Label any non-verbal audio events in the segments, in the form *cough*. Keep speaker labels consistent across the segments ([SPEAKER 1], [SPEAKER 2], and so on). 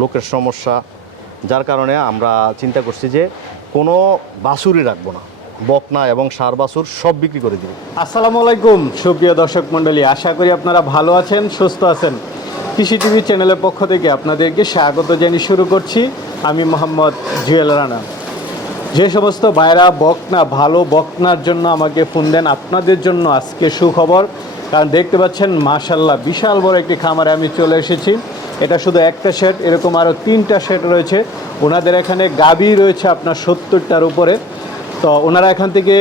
[SPEAKER 1] লোকের সমস্যা, যার কারণে আমরা চিন্তা করছি যে কোনো বাছুরই রাখব না। বকনা এবং সার বাছুর সব বিক্রি করে দিব।
[SPEAKER 2] আসসালামু আলাইকুম, সুপ্রিয় দর্শক মণ্ডলী, আশা করি আপনারা ভালো আছেন, সুস্থ আছেন। কৃষি টিভি চ্যানেলের পক্ষ থেকে আপনাদেরকে স্বাগত জানিয়ে শুরু করছি। আমি মোহাম্মদ জুয়েল রানা। যে সমস্ত ভাইরা বকনা, ভালো বকনার জন্য আমাকে ফোন দেন, আপনাদের জন্য আজকে সুখবর। কারণ দেখতে পাচ্ছেন মাশাল্লাহ বিশাল বড় একটি খামারে আমি চলে এসেছি। এটা শুধু একটা সেট এরকম আরও তিনটা সেট রয়েছে। ওনাদের এখানে গাবি রয়েছে আপনার সত্তরটার উপরে। তো ওনারা এখান থেকে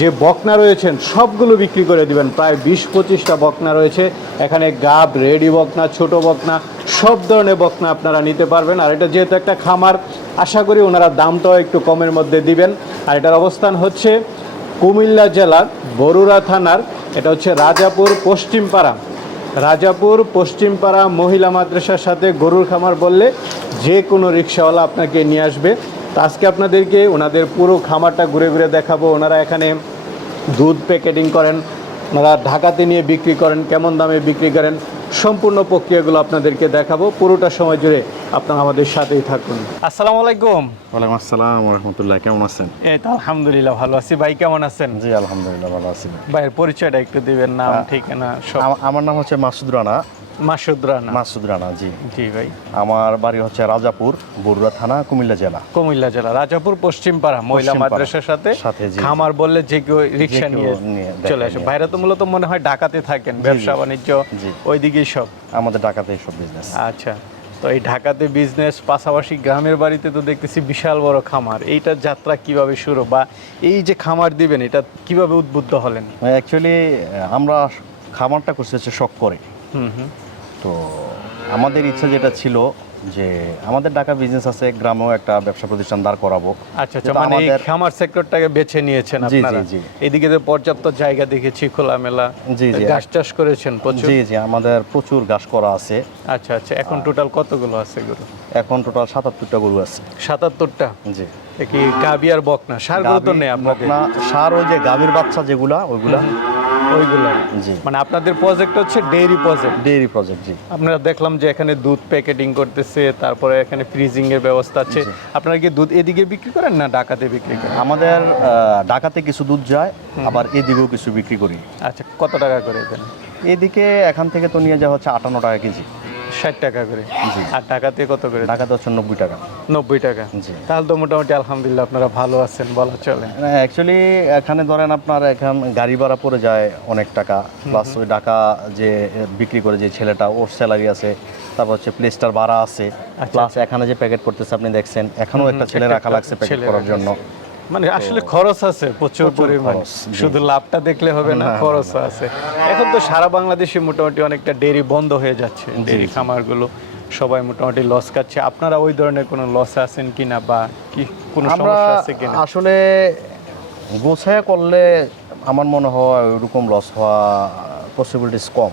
[SPEAKER 2] যে বকনা রয়েছেন, সবগুলো বিক্রি করে দিবেন। প্রায় বিশ পঁচিশটা বকনা রয়েছে। এখানে গাব, রেডি বকনা, ছোট বকনা, সব ধরনের বকনা আপনারা নিতে পারবেন। আর এটা যেহেতু একটা খামার, আশা করি ওনারা দামটাও একটু কমের মধ্যে দিবেন। আর এটার অবস্থান হচ্ছে কুমিল্লা জেলার বরুড়া থানার, এটা হচ্ছে রাজাপুর পশ্চিমপাড়া। রাজাপুর পশ্চিমপাড়া মহিলা মাদ্রাসার সাথে গরুর খামার বললে যে কোনো রিক্সাওয়ালা আপনাকে নিয়ে আসবে। তো আজকে আপনাদেরকে ওনাদের পুরো খামারটা ঘুরে ঘুরে দেখাবো। ওনারা এখানে দুধ প্যাকেটিং করেন, ওনারা ঢাকাতে নিয়ে বিক্রি করেন, কেমন দামে বিক্রি করেন সম্পূর্ণ প্রক্রিয়াগুলো আপনাদেরকে দেখাবো। পুরোটা সময় জুড়ে আপনারা আমাদের সাথেই থাকুন। আসসালামু আলাইকুম।
[SPEAKER 1] ওয়ালাইকুম আসসালাম রহমতুল্লাহ কেমন আছেন?
[SPEAKER 2] এই তো আলহামদুলিল্লাহ ভালো আছি। ভাই কেমন আছেন?
[SPEAKER 1] জি আলহামদুলিল্লাহ ভালো আছি।
[SPEAKER 2] ভাইয়ের পরিচয়টা একটু দিবেন নাম ঠিকানা সব।
[SPEAKER 1] আমার নাম হচ্ছে মাসুদ রানা।
[SPEAKER 2] মাসুদ রানা।
[SPEAKER 1] মাসুদ রানা জি।
[SPEAKER 2] জি ভাই।
[SPEAKER 1] আমার বাড়ি হচ্ছে রাজাপুর বরুড়া থানা কুমিল্লা জেলা।
[SPEAKER 2] কুমিল্লা জেলা রাজাপুর পশ্চিমপাড়া মহিলা
[SPEAKER 1] পশ্চিমপাড়া।
[SPEAKER 2] মাদ্রাসার সাথে। খামার বললে যে কেউ রিক্সা নিয়ে চলে আসে। ভাইরা তো মূলত মনে হয় ঢাকাতে থাকেন ব্যবসা বাণিজ্য। ওইদিকেই সব।
[SPEAKER 1] আমাদের ঢাকাতে সব বিজনেস
[SPEAKER 2] আচ্ছা তো এই ঢাকাতে বিজনেস পাশাপাশি গ্রামের বাড়িতে তো দেখতেছি বিশাল বড় খামার। এইটার যাত্রা কীভাবে শুরু বা এই যে খামার দিবেন এটা কীভাবে উদ্বুদ্ধ হলেন?
[SPEAKER 1] অ্যাকচুয়ালি আমরা খামারটা করছি হচ্ছে শখ করে।
[SPEAKER 2] হুম হুম।
[SPEAKER 1] তো আমাদের ইচ্ছা যেটা ছিল যে আমাদের ঢাকা বিজনেস আছে গ্রামেও একটা ব্যবসা প্রতিষ্ঠান দাঁড় করাবো।
[SPEAKER 2] আচ্ছা আচ্ছা মানে খামার সেক্টরটাকে বেছে নিয়েছেন
[SPEAKER 1] জি, জি, জি।
[SPEAKER 2] এদিকে তো পর্যাপ্ত জায়গা দেখেছি খোলামেলা
[SPEAKER 1] জি, জি।
[SPEAKER 2] গাছ চাষ করেছেন প্রচুর?
[SPEAKER 1] জি জি আমাদের প্রচুর ঘাস করা আছে।
[SPEAKER 2] আচ্ছা আচ্ছা এখন টোটাল কতগুলো আছে গরু?
[SPEAKER 1] এখন টোটাল সাতাত্তরটা গরু আছে।
[SPEAKER 2] সাতাত্তরটা?
[SPEAKER 1] জি।
[SPEAKER 2] কি গাবি আর বকনা? সার গরু তো নেই আপনাদের?
[SPEAKER 1] বকনা, সার ওই যে গাভীর বাচ্চা যেগুলা ওইগুলা
[SPEAKER 2] ওইগুলো।
[SPEAKER 1] জি।
[SPEAKER 2] মানে আপনাদের প্রজেক্ট হচ্ছে ডেইরি প্রজেক্ট
[SPEAKER 1] ডেইরি প্রজেক্ট জি।
[SPEAKER 2] আপনারা দেখলাম যে এখানে দুধ প্যাকেটিং করতেছে তারপরে এখানে ফ্রিজিং এর ব্যবস্থা আছে। আপনারা কি দুধ এদিকে বিক্রি করেন না ঢাকাতে বিক্রি করেন?
[SPEAKER 1] আমাদের ঢাকাতে কিছু দুধ যায় আবার এদিকেও কিছু বিক্রি করি।
[SPEAKER 2] আচ্ছা কত টাকা করে দেন
[SPEAKER 1] এদিকে এখান থেকে তো নিয়ে যাওয়া হচ্ছে আটান্ন টাকা কেজি।
[SPEAKER 2] ষাট টাকা করে। আর ঢাকাতে কত করে?
[SPEAKER 1] ঢাকাতে হচ্ছে নব্বই টাকা।
[SPEAKER 2] নব্বই টাকা। তাহলে তো মোটামুটি আলহামদুলিল্লাহ আপনারা ভালো আছেন বলা চলে।
[SPEAKER 1] অ্যাকচুয়ালি এখানে ধরেন আপনার এখান গাড়ি ভাড়া পড়ে যায় অনেক টাকা। প্লাস ওই টাকা যে বিক্রি করে যে ছেলেটা ওর স্যালারি আছে। তারপর হচ্ছে প্লেসটার ভাড়া আছে। প্লাস এখানে যে প্যাকেট করতেছে আপনি দেখছেন এখানেও একটা ছেলে রাখা লাগছে প্যাকেট করার জন্য।
[SPEAKER 2] মানে আসলে খরচ আছে প্রচুর পরিমাণ। শুধু লাভটা দেখলে হবে না খরচ আছে। এখন তো সারা বাংলাদেশে মোটামুটি অনেকটা ডেরি বন্ধ হয়ে যাচ্ছে। ডেরি খামারগুলো সবাই মোটামুটি লস খাচ্ছে। আপনারা ওই ধরনের কোনো লস আছেন কিনা বা কি কোনো সমস্যা আছে কিনা?
[SPEAKER 1] আসলে গোছায় করলে আমার মনে হয় ওইরকম লস হওয়া পসিবিলিটিস কম।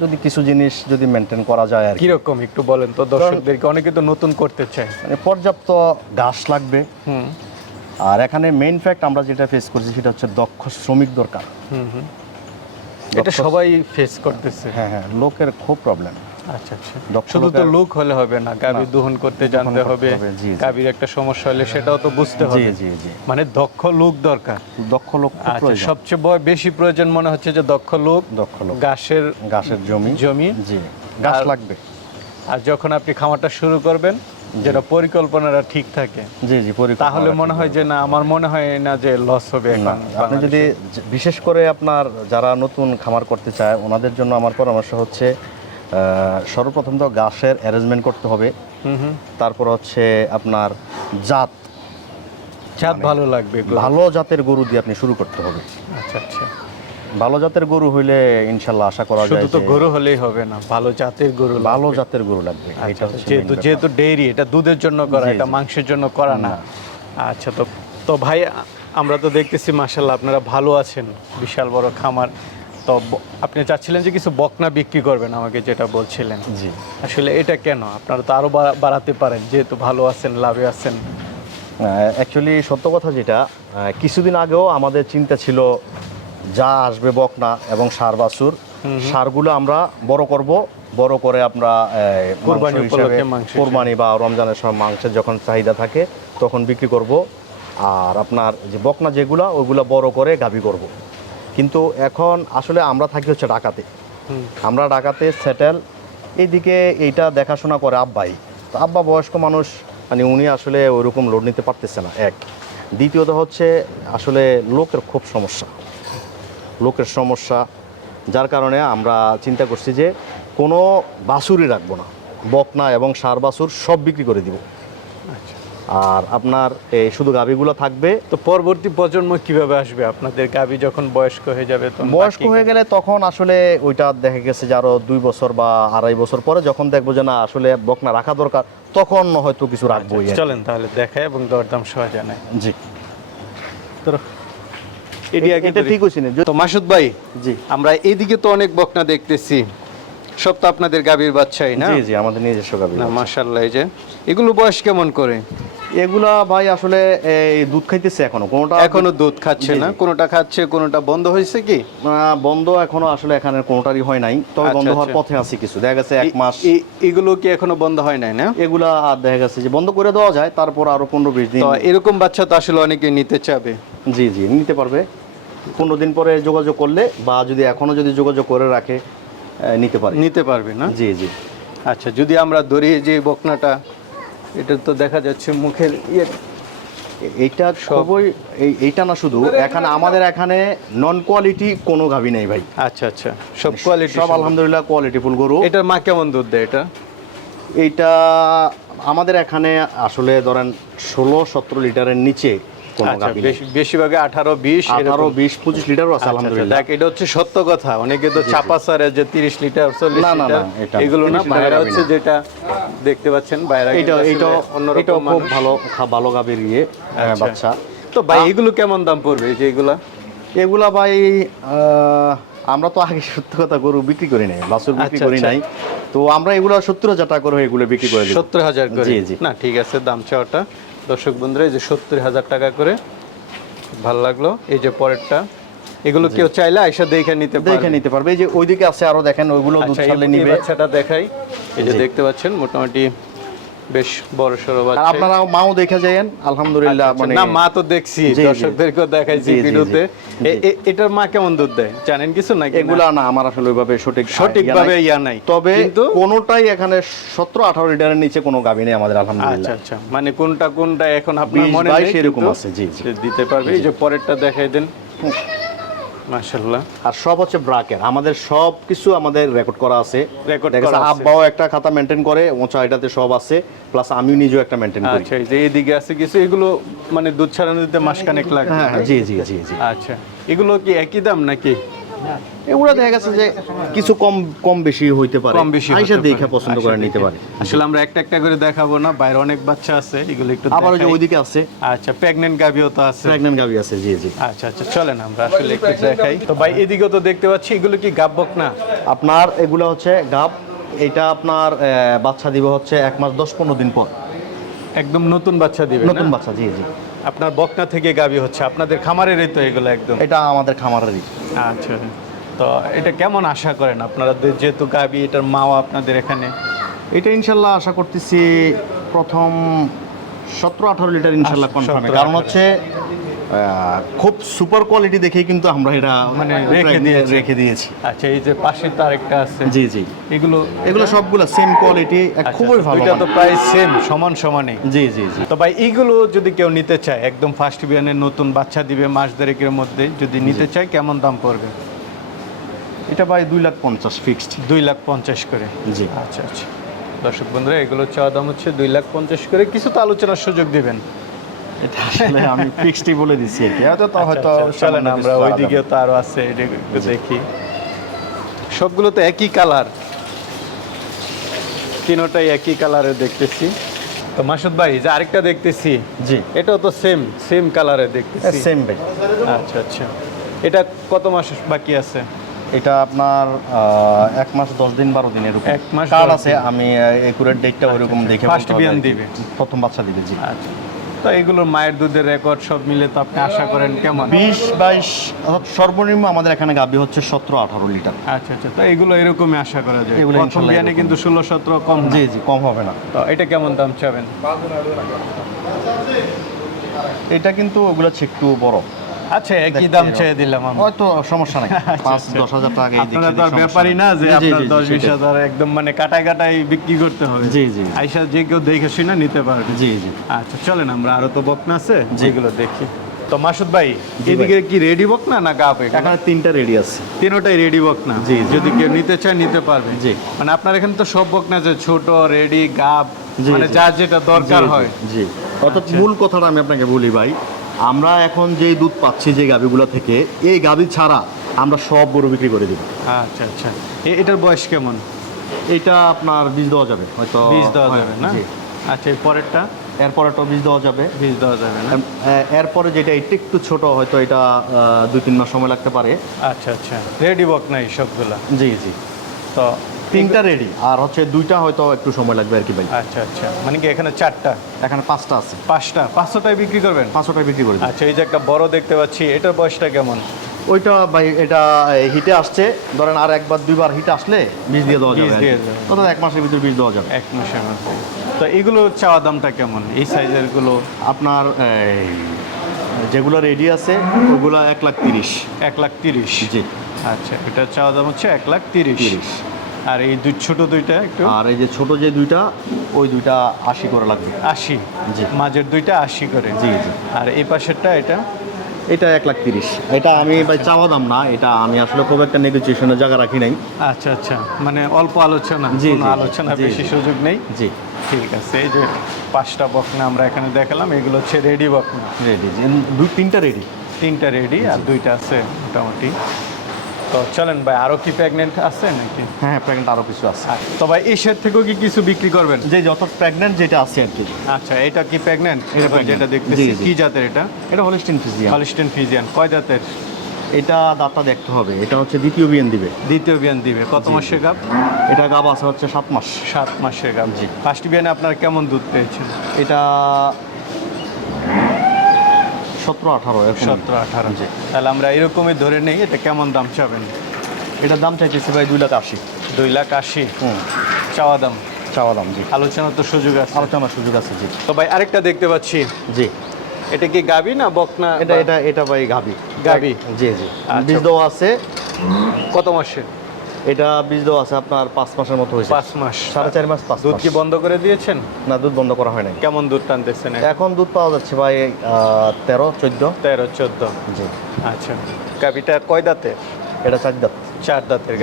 [SPEAKER 1] যদি কিছু জিনিস যদি মেনটেন করা যায় আর
[SPEAKER 2] কীরকম? একটু বলেন তো দর্শকদেরকে। অনেকে তো নতুন করতে চায়।
[SPEAKER 1] মানে পর্যাপ্ত ঘাস লাগবে।
[SPEAKER 2] হুম।
[SPEAKER 1] আর এখানে মেইন ফ্যাক্ট আমরা যেটা ফেস করছি সেটা হচ্ছে দক্ষ শ্রমিক দরকার।
[SPEAKER 2] এটা সবাই ফেস করতেছে।
[SPEAKER 1] হ্যাঁ হ্যাঁ লোকের খুব প্রবলেম
[SPEAKER 2] আচ্ছা আচ্ছা। শুধু তো লোক হলে হবে না গাভী দহন করতে জানতে হবে। গাভীর একটা সমস্যা হলে সেটাও তো বুঝতে হবে।
[SPEAKER 1] জি জি।
[SPEAKER 2] মানে দক্ষ লোক দরকার।
[SPEAKER 1] দক্ষ লোক
[SPEAKER 2] আচ্ছা সবচেয়ে বেশি প্রয়োজন মনে হচ্ছে যে দক্ষ লোক
[SPEAKER 1] দক্ষ লোক।
[SPEAKER 2] ঘাসের
[SPEAKER 1] ঘাসের জমি।
[SPEAKER 2] জমি।
[SPEAKER 1] জি ঘাস লাগবে।
[SPEAKER 2] আর যখন আপনি খামারটা শুরু করবেন যেটা পরিকল্পনাটা ঠিক থাকে।
[SPEAKER 1] জি জি পরিকল্পনা
[SPEAKER 2] তাহলে মনে হয় যে না আমার মনে হয় না যে লস হবে এখন
[SPEAKER 1] আপনি যদি বিশেষ করে আপনার যারা নতুন খামার করতে চায় ওনাদের জন্য আমার পরামর্শ হচ্ছে সর্বপ্রথম তো ঘাসের অ্যারেঞ্জমেন্ট করতে হবে। তারপর হচ্ছে আপনার জাত।
[SPEAKER 2] চাঁদ ভালো লাগবে
[SPEAKER 1] ভালো জাতের গরু দিয়ে আপনি শুরু করতে হবে।
[SPEAKER 2] আচ্ছা আচ্ছা।
[SPEAKER 1] ভালো জাতের গরু হইলে ইনশাল্লাহ আশা করা
[SPEAKER 2] শুধু
[SPEAKER 1] যায়
[SPEAKER 2] তো গরু হলেই হবে না ভালো জাতের গরু।
[SPEAKER 1] ভালো জাতের গরু লাগবে এটা
[SPEAKER 2] আচ্ছা, যেহেতু যেহেতু ডেইরি এটা দুধের জন্য করা এটা মাংসের জন্য করা না। আচ্ছা তো তো ভাই আমরা তো দেখতেছি মাসাল্লাহ আপনারা ভালো আছেন বিশাল বড় খামার। তো আপনি চাচ্ছিলেন যে কিছু বকনা বিক্রি করবেন আমাকে যেটা বলছিলেন।
[SPEAKER 1] জি।
[SPEAKER 2] আসলে এটা কেন? আপনারা তো আরও বা- বাড়াতে পারেন যেহেতু ভালো আছেন লাভে আছেন।
[SPEAKER 1] অ্যাকচুয়ালি সত্য কথা যেটা কিছুদিন আগেও আমাদের চিন্তা ছিল যা আসবে বকনা এবং সার বাছুর সারগুলো আমরা বড় করব। বড় করে আমরা
[SPEAKER 2] কোরবানি
[SPEAKER 1] বা রমজানের সময় মাংসের যখন চাহিদা থাকে তখন বিক্রি করব। আর আপনার যে বকনা যেগুলো ওইগুলো বড় করে গাবি করব। কিন্তু এখন আসলে আমরা থাকি হচ্ছে ঢাকাতে।
[SPEAKER 2] হুম।
[SPEAKER 1] আমরা ঢাকাতে সেটেল। এইদিকে এইটা দেখাশোনা করে আব্বাই। তো আব্বা বয়স্ক মানুষ মানে উনি আসলে ওইরকম লোড নিতে পারতেছে না এক। দ্বিতীয়ত হচ্ছে আসলে লোকের খুব সমস্যা। লোকের সমস্যা যার কারণে আমরা চিন্তা করছি যে কোনো বাছুরই রাখব না। বকনা এবং সার বাছুর সব বিক্রি করে দিব।
[SPEAKER 2] আচ্ছা।
[SPEAKER 1] আর আপনার এই শুধু গাভিগুলো থাকবে।
[SPEAKER 2] তো পরবর্তী প্রজন্ম কীভাবে আসবে? আপনাদের গাবি যখন বয়স্ক হয়ে যাবে
[SPEAKER 1] বয়স্ক হয়ে গেলে তখন আসলে ওইটা দেখা গেছে যে আরও দুই বছর বা আড়াই বছর পরে যখন দেখব যে না আসলে বকনা রাখা দরকার তখন হয়তো কিছু রাখব
[SPEAKER 2] চলেন তাহলে দেখায় এবং দরদাম সহ জানাই।
[SPEAKER 1] জি।
[SPEAKER 2] তো এটি
[SPEAKER 1] এটা ঠিক হয়েছে না।
[SPEAKER 2] তো মাসুদ ভাই
[SPEAKER 1] জি।
[SPEAKER 2] আমরা এইদিকে তো অনেক বকনা দেখতেছি। সব তো আপনাদের গাভীর বাচ্চাই না?
[SPEAKER 1] জি জি আমাদের নিজস্ব গাভি
[SPEAKER 2] না মাশাল্লাহ এই যে এগুলো বয়স কেমন করে?
[SPEAKER 1] এগুলা ভাই আসলে এই দুধ খাইতেছে এখনও। কোনোটা
[SPEAKER 2] এখনও দুধ খাচ্ছে না। কোনোটা খাচ্ছে কোনোটা বন্ধ হয়েছে কি?
[SPEAKER 1] বন্ধ এখনও আসলে এখানে কোনোটারই হয় নাই। তবে
[SPEAKER 2] আচ্ছা,
[SPEAKER 1] বন্ধ হওয়ার
[SPEAKER 2] আচ্ছা।
[SPEAKER 1] পথে আছে কিছু। দেখা গেছে এক মাস
[SPEAKER 2] এগুলো কি এখনও বন্ধ হয় নাই না?
[SPEAKER 1] এগুলা আর দেখা গেছে যে বন্ধ করে দেওয়া যায় তারপর আরও পনেরো বিশ দিন
[SPEAKER 2] এরকম বাচ্চা তো আসলে অনেকে নিতে চাবে।
[SPEAKER 1] জি জি নিতে পারবে। পনেরো দিন পরে যোগাযোগ করলে বা যদি এখনও যদি যোগাযোগ করে রাখে নিতে পারে।
[SPEAKER 2] নিতে পারবে না?
[SPEAKER 1] জি জি।
[SPEAKER 2] আচ্ছা যদি আমরা ধরি যে বকনাটা এটা তো দেখা যাচ্ছে মুখের ইয়ে।
[SPEAKER 1] এইটা সবই এই- এইটা না শুধু এখানে আমাদের এখানে নন কোয়ালিটি কোনো গাভি নেই ভাই।
[SPEAKER 2] আচ্ছা আচ্ছা সব কোয়ালিটি
[SPEAKER 1] সব আলহামদুলিল্লাহ কোয়ালিটি ফুল গরু।
[SPEAKER 2] এটার মা কেমন দুধ দেয় এটা?
[SPEAKER 1] এইটা আমাদের এখানে আসলে ধরেন ষোলো সতেরো লিটারের নিচে কোনো গাভি নেই।
[SPEAKER 2] বেশি- বেশিরভাগে আঠারো বিশ
[SPEAKER 1] আঠারো বিশ পঁচিশ লিটারও আছে আলহামদুলিল্লাহ।
[SPEAKER 2] এটা হচ্ছে সত্য কথা। অনেকে তো চাপা সারে যে তিরিশ লিটার চল্লিশ
[SPEAKER 1] না, না, না,
[SPEAKER 2] লিটার এগুলো না
[SPEAKER 1] 30 লিটার
[SPEAKER 2] বাইরে
[SPEAKER 1] গাভী
[SPEAKER 2] হচ্ছে যেটা দেখতে পাচ্ছেন বাইরে
[SPEAKER 1] এইটা এইটা
[SPEAKER 2] অন্যরকম
[SPEAKER 1] খুব ভালো ভালো গাভীর ইয়ে। বাচ্চা।
[SPEAKER 2] তো ভাই এগুলো কেমন দাম পড়বে যে এগুলা?
[SPEAKER 1] এগুলা ভাই আহ, আমরা তো আগে সত্য কথা গরু বিক্রি করি নাই বাছুর বিক্রি
[SPEAKER 2] আচ্ছা,
[SPEAKER 1] করি
[SPEAKER 2] আচ্ছা।
[SPEAKER 1] নাই। তো আমরা এগুলো সত্তর হাজার টাকা করে এগুলো বিক্রি করে
[SPEAKER 2] সত্তর হাজার
[SPEAKER 1] জি।
[SPEAKER 2] না ঠিক আছে দাম চাওয়াটা। দর্শক বন্ধুরা এই যে সত্তর হাজার টাকা করে ভালো লাগল। এই যে পরেরটা এগুলো কেউ চাইলে আইসা দেখে নিতে
[SPEAKER 1] দেখে নিতে পারবে। এই যে ওইদিকে আছে আরও দেখেন ওইগুলো দুধ
[SPEAKER 2] আচ্ছা
[SPEAKER 1] ছাড়লে নিবে।
[SPEAKER 2] দেখাই। এই যে দেখতে পাচ্ছেন মোটামুটি বেশ বড় সড়ো
[SPEAKER 1] আর
[SPEAKER 2] বাচ্চা
[SPEAKER 1] আপনারা মাও দেখে যায়েন আলহামদুলিল্লাহ
[SPEAKER 2] আচ্ছা,
[SPEAKER 1] মানে
[SPEAKER 2] না মা তো দেখছি। দর্শকদেরকেও দেখাইছি। ভিডিওতে। এটার মা কেমন দুধ দেয়? জানেন কিছু নাকি
[SPEAKER 1] এগুলা না আমার আসলে ওইভাবে সঠিক
[SPEAKER 2] সঠিকভাবে
[SPEAKER 1] ইয়া নাই।
[SPEAKER 2] ইয়া নাই।
[SPEAKER 1] তবে কোনোটাই এখানে সতেরো আঠারো লিটারের নিচে কোনো গাভী নেই আমাদের
[SPEAKER 2] আচ্ছা
[SPEAKER 1] আলহামদুলিল্লাহ।
[SPEAKER 2] আচ্ছা মানে কোনটা কোনটা এখন আপনার মনে
[SPEAKER 1] 22
[SPEAKER 2] নেই কিন্তু?
[SPEAKER 1] আছে, জি, জি।
[SPEAKER 2] দিতে পারবে। এই যে পরেরটা দেখাই দেন। মাশাআল্লাহ।
[SPEAKER 1] আর সব হচ্ছে ব্রাকের। আমাদের সব কিছু আমাদের রেকর্ড করা আছে।
[SPEAKER 2] Record করা আছে।
[SPEAKER 1] আব্বাও একটা খাতা মেনটেন করে ওচা এটাতে সব আছে প্লাস আমিও নিজেও একটা মেনটেন করি।
[SPEAKER 2] আচ্ছা এই যে এইদিকে আছে কিছু এগুলো মানে দুধ ছাড়ানো দিতে মাসখানেক লাগে
[SPEAKER 1] হ্যাঁ হ্যাঁ, জি জি জি জি।
[SPEAKER 2] আচ্ছা এগুলো কি একই দাম নাকি?
[SPEAKER 1] এগুলো দেখা গেছে যে কিছু কম কম বেশি হইতে পারে।
[SPEAKER 2] কম বেশি
[SPEAKER 1] আইসা দেখে পছন্দ করে নিতে পারে।
[SPEAKER 2] আসলে আমরা একটা একটা করে দেখাবো না বাইরে অনেক বাচ্চা আছে এগুলো একটু
[SPEAKER 1] আবার যে ওইদিকে আছে।
[SPEAKER 2] আচ্ছা প্রেগনেন্ট গাভিও তো আছে।
[SPEAKER 1] প্রেগনেন্ট গাভী আছে জি জি।
[SPEAKER 2] আচ্ছা আচ্ছা চলেন আমরা আসলে একটু দেখাই। তো ভাই এদিকেও তো দেখতে পাচ্ছি এগুলো কি গাব্বক না?
[SPEAKER 1] আপনার এগুলো হচ্ছে গাব এটা আপনার বাচ্চা দিব হচ্ছে এক মাস দশ পনেরো দিন পর।
[SPEAKER 2] একদম নতুন বাচ্চা দিবে
[SPEAKER 1] নতুন বাচ্চা জি জি।
[SPEAKER 2] আপনার বকনা থেকে গাবি হচ্ছে আপনাদের খামারেরই তো এগুলো একদম।
[SPEAKER 1] এটা আমাদের খামারেরই।
[SPEAKER 2] আচ্ছা তো এটা কেমন আশা করেন আপনারা যেহেতু গাবি এটার মাও আপনাদের এখানে?
[SPEAKER 1] এটা ইনশাল্লাহ আশা করতেছি প্রথম সতেরো আঠারো লিটার ইনশাল্লাহ
[SPEAKER 2] আচ্ছা,
[SPEAKER 1] কনফার্ম কারণ হচ্ছে খুব সুপার কোয়ালিটি দেখেই কিন্তু আমরা এটা
[SPEAKER 2] মানে রেখে দিয়েছি।
[SPEAKER 1] রেখে দিয়েছি।
[SPEAKER 2] আচ্ছা এই যে পাশে তো আরেকটা আছে।
[SPEAKER 1] জি জি।
[SPEAKER 2] এগুলো
[SPEAKER 1] এগুলো সবগুলো সেম কোয়ালিটি খুবই ভালো
[SPEAKER 2] দুইটা তো প্রায় সেম সমান সমানই।
[SPEAKER 1] জি জি জি।
[SPEAKER 2] তো ভাই এইগুলো যদি কেউ নিতে চায় একদম ফার্স্ট বিয়ানের নতুন বাচ্চা দিবে মাস দেড়েকের মধ্যে যদি নিতে চায় কেমন দাম পড়বে?
[SPEAKER 1] এটা ভাই দুই লাখ পঞ্চাশ ফিক্সড
[SPEAKER 2] দুই লাখ পঞ্চাশ করে।
[SPEAKER 1] জি।
[SPEAKER 2] আচ্ছা আচ্ছা। দর্শক বন্ধুরা এগুলো চাওয়া দাম হচ্ছে দুই লাখ পঞ্চাশ করে। কিছু তো আলোচনার সুযোগ দিবেন।
[SPEAKER 1] এটা আসলে আমি ফিক্সডই বলে আর কি। হয়তো তো হয়তো
[SPEAKER 2] আচ্ছা, আচ্ছা, চলেন আমরা ওইদিকে তো আরও আছে এটা দেখি। সবগুলো তো একই কালার। তিনোটাই একই কালারের দেখতেছি। তো মাসুদ ভাই যে আরেকটা দেখতেছি।
[SPEAKER 1] জি।
[SPEAKER 2] এটাও তো সেম সেম কালারে দেখতেছি।
[SPEAKER 1] সেম ভাই।
[SPEAKER 2] আচ্ছা আচ্ছা। এটা কত মাস বাকি আছে?
[SPEAKER 1] এটা আপনার এক মাস দশ দিন বারো দিন এরকম।
[SPEAKER 2] এক মাস
[SPEAKER 1] কার্ড আছে আমি একুরেট ডেটটা ওইরকম দেখে হবে
[SPEAKER 2] বিয়ান দিবে।
[SPEAKER 1] প্রথম বাচ্চা দিবে জি।
[SPEAKER 2] আচ্ছা। তো এগুলো মায়ের দুধের রেকর্ড সব মিলে তো আপনি আশা করেন কেমন?
[SPEAKER 1] বিশ বাইশ সর্বনিম্ন আমাদের এখানে গাবি হচ্ছে সতেরো আঠারো লিটার।
[SPEAKER 2] আচ্ছা আচ্ছা তো এগুলো এরকমই আশা করা যায়।
[SPEAKER 1] এগুলো
[SPEAKER 2] বিয়ানে কিন্তু ষোলো সতেরো কম
[SPEAKER 1] জি
[SPEAKER 2] জি
[SPEAKER 1] জি কম হবে না।
[SPEAKER 2] তো এটা কেমন দাম চাবেন?
[SPEAKER 1] এটা কিন্তু ওগুলো হচ্ছে একটু বড়।
[SPEAKER 2] আচ্ছা দাম চেয়ে দিলাম আমরা
[SPEAKER 1] হয়তো সমস্যা নেই। *laughs* পাঁচ
[SPEAKER 2] আচ্ছা।
[SPEAKER 1] দশ হাজার টাকা এই দিক
[SPEAKER 2] আপনারা তো ব্যাপারই না যে আপনার
[SPEAKER 1] জি,
[SPEAKER 2] দশ বিশ
[SPEAKER 1] সেটাই।
[SPEAKER 2] হাজার একদম মানে কাটায় কাটায় বিক্রি করতে হবে।
[SPEAKER 1] জি, জি।
[SPEAKER 2] আইসা যে কেউ দেখে শুনে নিতে পারবে।
[SPEAKER 1] জি জি।
[SPEAKER 2] আচ্ছা চলেন আমরা আরও তো বকনা আছে যেগুলো দেখি। তো মাসুদ ভাই এদিকে কি রেডি বকনা না গাপ
[SPEAKER 1] এখানে তিনটা রেডি আছে।
[SPEAKER 2] তিনোটাই রেডি বকনা।
[SPEAKER 1] জি, জি।
[SPEAKER 2] যদি কেউ নিতে চায় নিতে পারবে।
[SPEAKER 1] জি।
[SPEAKER 2] মানে আপনার এখানে তো সব বকনা আছে ছোট রেডি
[SPEAKER 1] জি,
[SPEAKER 2] মানে। যার যেটা দরকার হয়।
[SPEAKER 1] জি। অর্থাৎ
[SPEAKER 2] আচ্ছা।
[SPEAKER 1] মূল কথাটা আমি আপনাকে বলি ভাই আমরা এখন যে দুধ পাচ্ছি যে গাভিগুলো থেকে এই গাভি ছাড়া আমরা সব গরু বিক্রি করে দিব।
[SPEAKER 2] আচ্ছা আচ্ছা। এটার বয়স কেমন?
[SPEAKER 1] এটা আপনার বীজ দেওয়া যাবে হয়তো
[SPEAKER 2] বীজ দেওয়া যাবে না? আচ্ছা এর পরেরটা?
[SPEAKER 1] এরপরে তো বীজ দেওয়া যাবে।
[SPEAKER 2] বীজ দেওয়া যাবে না?
[SPEAKER 1] এরপরে যেটা একটু একটু ছোট হয়তো এটা দুই তিন মাস সময় লাগতে পারে।
[SPEAKER 2] আচ্ছা আচ্ছা। রেডি বক নাই সবগুলা?
[SPEAKER 1] জি জি।
[SPEAKER 2] তো
[SPEAKER 1] তিনটা রেডি আর হচ্ছে দুইটা হয়তো একটু সময় লাগবে আর কি ভাই।
[SPEAKER 2] আচ্ছা আচ্ছা। মানে কি এখানে চারটা?
[SPEAKER 1] এখানে পাঁচটা আছে।
[SPEAKER 2] পাঁচটা? পাঁচশোটাই বিক্রি করবেন?
[SPEAKER 1] পাঁচশোটাই বিক্রি করবেন
[SPEAKER 2] আচ্ছা এই যে একটা বড় দেখতে পাচ্ছি এটার বয়সটা কেমন?
[SPEAKER 1] ওইটা ভাই এটা হিটে আসছে। ধরেন আর একবার দুইবার হিট আসলে বীজ দিয়ে দেওয়া যাবে। অর্থাৎ এক মাসের ভিতরে বীজ দেওয়া যাবে।
[SPEAKER 2] এক মাসের মধ্যে। তো এগুলো চাওয়া দামটা কেমন? এই সাইজেরগুলো?
[SPEAKER 1] আপনার এই, যেগুলো রেডি আছে ওগুলো এক লাখ তিরিশ।
[SPEAKER 2] এক লাখ তিরিশ?
[SPEAKER 1] জি।
[SPEAKER 2] আচ্ছা এটা চাওয়া দাম হচ্ছে এক লাখ তিরিশ।
[SPEAKER 1] তিরিশ।
[SPEAKER 2] আর এই দুই ছোট দুইটা একটু?
[SPEAKER 1] আর এই যে ছোট যে দুইটা ওই দুইটা আশি করে লাগবে।
[SPEAKER 2] আশি?
[SPEAKER 1] জি।
[SPEAKER 2] মাঝের দুইটা আশি করে?
[SPEAKER 1] জি, জি।
[SPEAKER 2] আর এই পাশেরটা এটা?
[SPEAKER 1] এটা এক লাখ তিরিশ। এটা আমি ভাই চাওয়া দাম না এটা আমি আসলে খুব একটা নেগোসিয়েশনের জায়গা রাখি নাই।
[SPEAKER 2] আচ্ছা আচ্ছা। মানে অল্প আলোচনা
[SPEAKER 1] জি,
[SPEAKER 2] আলোচনা বেশি সুযোগ নেই।
[SPEAKER 1] জি।
[SPEAKER 2] ঠিক আছে এই যে পাঁচটা বকনা আমরা এখানে দেখালাম এগুলো হচ্ছে রেডি বকনা।
[SPEAKER 1] রেডি দুই তিনটা রেডি
[SPEAKER 2] তিনটা রেডি আর দুইটা আছে মোটামুটি। তো চলেন ভাই আরও কি প্রেগনেন্ট আছে নাকি?
[SPEAKER 1] হ্যাঁ প্রেগনেন্ট আরও কিছু আছে।
[SPEAKER 2] আচ্ছা, তো ভাই এই সেট থেকেও কি কিছু বিক্রি করবেন?
[SPEAKER 1] যে যত প্রেগনেন্ট যেটা আছে আর কি।
[SPEAKER 2] আচ্ছা এটা কি প্রেগনেন্ট যেটা দেখতেছি। কি জাতের এটা?
[SPEAKER 1] এটা হলিস্টিন ফিজিয়ান
[SPEAKER 2] হলিস্টেন ফিজিয়ান কয় জাতের?
[SPEAKER 1] এটা দাঁতটা দেখতে হবে এটা হচ্ছে দ্বিতীয় বিয়ান দিবে।
[SPEAKER 2] দ্বিতীয় বিয়ান দিবে কত মাসের গাপ
[SPEAKER 1] এটা গাব আছে হচ্ছে সাত মাস।
[SPEAKER 2] সাত মাসের গাপ
[SPEAKER 1] জি।
[SPEAKER 2] ফার্স্ট বিয়ানে আপনার কেমন দুধ পেয়েছেন
[SPEAKER 1] এটা সতেরো আঠারো
[SPEAKER 2] সতেরো আঠারো।
[SPEAKER 1] জি।
[SPEAKER 2] তাহলে আমরা এরকমই ধরে নেই এটা কেমন দাম চাবেন?
[SPEAKER 1] এটার দাম চাইতেছি ভাই দুই লাখ আশি।
[SPEAKER 2] দুই লাখ আশি?
[SPEAKER 1] হুম।
[SPEAKER 2] চাওয়া দাম?
[SPEAKER 1] চাওয়া দাম জি।
[SPEAKER 2] আলোচনার তো সুযোগ আছে।
[SPEAKER 1] আলোচনার সুযোগ আছে জি।
[SPEAKER 2] তো ভাই আরেকটা দেখতে পাচ্ছি।
[SPEAKER 1] জি।
[SPEAKER 2] এটা কি গাবি না বকনা?
[SPEAKER 1] এটা এটা এটা ভাই গাবি।
[SPEAKER 2] গাভী?
[SPEAKER 1] জি জি।
[SPEAKER 2] আচ্ছা।
[SPEAKER 1] বীজ দেওয়া আছে।
[SPEAKER 2] কত মাসের
[SPEAKER 1] এটা বীজ দেওয়া আছে আপনার পাঁচ মাসের মতো হয়েছে।
[SPEAKER 2] পাঁচ মাস।
[SPEAKER 1] সাড়ে চার মাস পাঁচ
[SPEAKER 2] দুধ কি বন্ধ করে দিয়েছেন?
[SPEAKER 1] না দুধ বন্ধ করা হয় নাই।
[SPEAKER 2] কেমন দুধ টানতেছেন
[SPEAKER 1] এখন? দুধ পাওয়া যাচ্ছে ভাই তেরো চোদ্দ।
[SPEAKER 2] তেরো চোদ্দ।
[SPEAKER 1] জি।
[SPEAKER 2] আচ্ছা। গাবিটা কয় দাঁতে
[SPEAKER 1] এটা চার দাঁত।
[SPEAKER 2] চার দাঁতের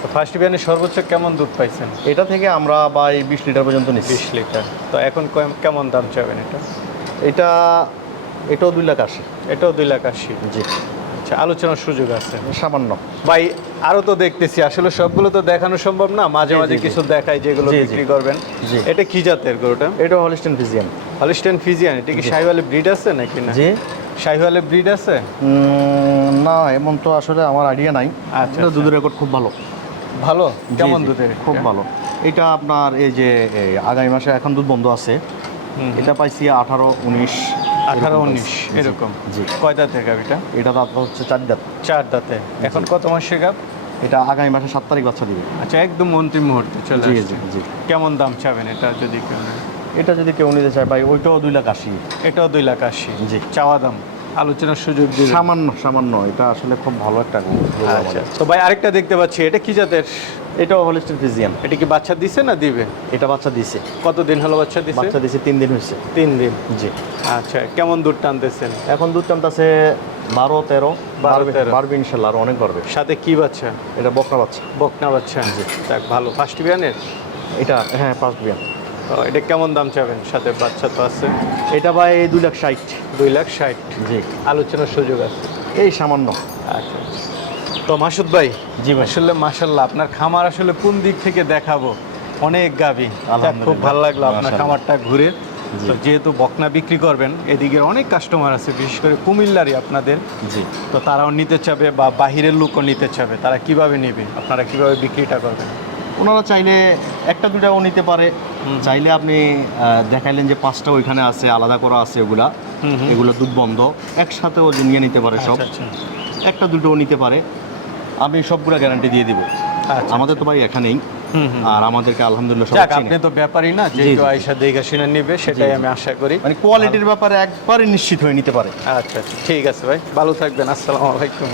[SPEAKER 2] তো ফার্স্ট বিয়ানে সর্বোচ্চ কেমন দুধ পাইছেন?
[SPEAKER 1] এটা থেকে আমরা ভাই বিশ লিটার পর্যন্ত নিচ্ছি।
[SPEAKER 2] বিশ লিটার। তো এখন কেমন দাম চাবেন এটা?
[SPEAKER 1] এটা এটাও দুই লাখ আশি।
[SPEAKER 2] এটাও দুই লাখ আশি।
[SPEAKER 1] জি।
[SPEAKER 2] আচ্ছা আলোচনার সুযোগ আছে।
[SPEAKER 1] সামান্য।
[SPEAKER 2] ভাই আরও তো দেখতেছি আসলে সবগুলো তো দেখানো সম্ভব না মাঝে মাঝে। কিছু দেখায় যেগুলো। বিক্রি করবেন। এটা কি জাতের গরুটা?
[SPEAKER 1] এটা হলিস্টেন ফিজিয়ান
[SPEAKER 2] হলিস্টেন ফিজিয়ান এটা কি শাহিওয়ালে ব্রিড আছে নাকি না?
[SPEAKER 1] জি।
[SPEAKER 2] শাহিওয়ালে ব্রিড আছে?
[SPEAKER 1] না এমন তো আসলে আমার আইডিয়া নাই।
[SPEAKER 2] আচ্ছা, আচ্ছা।
[SPEAKER 1] দুধের রেকর্ড খুব ভালো।
[SPEAKER 2] ভালো? কেমন দুধের
[SPEAKER 1] খুব ভালো। এটা আপনার এই যে আগামী মাসে এখন দুধ বন্ধ আছে। এটা পাইছি আঠারো উনিশ
[SPEAKER 2] আঠারো উনিশ এরকম।
[SPEAKER 1] জি।
[SPEAKER 2] কয় দাঁতের গাবিটা
[SPEAKER 1] এটা? দাঁত হচ্ছে চার দাঁত।
[SPEAKER 2] চার দাঁতে। এখন কত মাসের গাব?
[SPEAKER 1] এটা আগামী মাসে সাত তারিখ বাচ্চা দিবে।
[SPEAKER 2] আচ্ছা একদম অন্তিম মুহূর্তে চলে
[SPEAKER 1] জি জি জি।
[SPEAKER 2] কেমন দাম চাবেন এটা যদি?
[SPEAKER 1] এটা যদি কেউ নিতে চায় ভাই ওইটাও দুই লাখ আশি।
[SPEAKER 2] এটাও দুই লাখ আশি।
[SPEAKER 1] জি।
[SPEAKER 2] চাওয়া দাম? আলোচনার সুযোগ দিলে
[SPEAKER 1] সামান্য সামান্য। এটা আসলে খুব ভালো একটা
[SPEAKER 2] আচ্ছা। তো ভাই আরেকটা দেখতে পাচ্ছি। এটা কি জাতের?
[SPEAKER 1] এটাও হলিস্টেন ফিজিয়ান
[SPEAKER 2] এটা কি বাচ্চা দিছে না দিবে?
[SPEAKER 1] এটা বাচ্চা দিছে।
[SPEAKER 2] কতদিন হলো বাচ্চা দিছে?
[SPEAKER 1] বাচ্চা দিছে তিন দিন হয়েছে
[SPEAKER 2] তিন দিন?
[SPEAKER 1] জি।
[SPEAKER 2] আচ্ছা কেমন দুধ টানতেছেন?
[SPEAKER 1] এখন দুধ টানতেছে বারো তেরো। বারবে ইনশাল্লাহ আর অনেক বাড়বে।
[SPEAKER 2] সাথে কি বাচ্চা?
[SPEAKER 1] এটা বকরা বাচ্চা।
[SPEAKER 2] বকনা বাচ্চা। জি। যাক ভালো। ফার্স্ট বিয়ানের
[SPEAKER 1] এটা হ্যাঁ পাঁচ বিয়ান
[SPEAKER 2] এটা কেমন দাম চাবেন? সাথে বাচ্চা তো আছে।
[SPEAKER 1] এটা ভাই দুই লাখ ষাট।
[SPEAKER 2] দুই লাখ ষাট।
[SPEAKER 1] জি।
[SPEAKER 2] আলোচনার সুযোগ আছে।
[SPEAKER 1] এই সামান্য।
[SPEAKER 2] আচ্ছা। তো মাসুদ ভাই
[SPEAKER 1] জি ভাই।
[SPEAKER 2] আসলে মাসাল্লাহ আপনার খামার আসলে কোন দিক থেকে দেখাবো? অনেক গাভী। খুব ভালো লাগল আপনার খামারটা ঘুরে। তো যেহেতু বকনা বিক্রি করবেন এদিকে অনেক কাস্টমার আছে বিশেষ করে কুমিল্লারই আপনাদের।
[SPEAKER 1] জি।
[SPEAKER 2] তো তারাও নিতে চাবে বা বাহিরের লোকও নিতে চাবে। তারা কীভাবে নেবে? আপনারা কীভাবে বিক্রিটা করবেন?
[SPEAKER 1] ওনারা চাইলে একটা দুটাও নিতে পারে। চাইলে আপনি দেখাইলেন যে পাঁচটা ওইখানে আছে আলাদা করা আছে ওগুলা এগুলো দুধ বন্ধ একসাথেও নিয়ে নিতে পারে সব।
[SPEAKER 2] আচ্ছা,
[SPEAKER 1] একটা দুটোও নিতে পারে। আমি সবগুলো গ্যারান্টি দিয়ে দিব।
[SPEAKER 2] আচ্ছা,
[SPEAKER 1] আমাদের তো ভাই এখানেই। আর আমাদেরকে আলহামদুলিল্লাহ সব
[SPEAKER 2] আপনি। তো ব্যাপারই না যে কেউ
[SPEAKER 1] জি।
[SPEAKER 2] আইসা দেখে শুনে নিবে সেটাই আমি আশা করি।
[SPEAKER 1] মানে কোয়ালিটির ব্যাপারে একবারে নিশ্চিত হয়ে নিতে পারে।
[SPEAKER 2] আচ্ছা আচ্ছা ঠিক আছে ভাই ভালো থাকবেন আসসালামু আলাইকুম।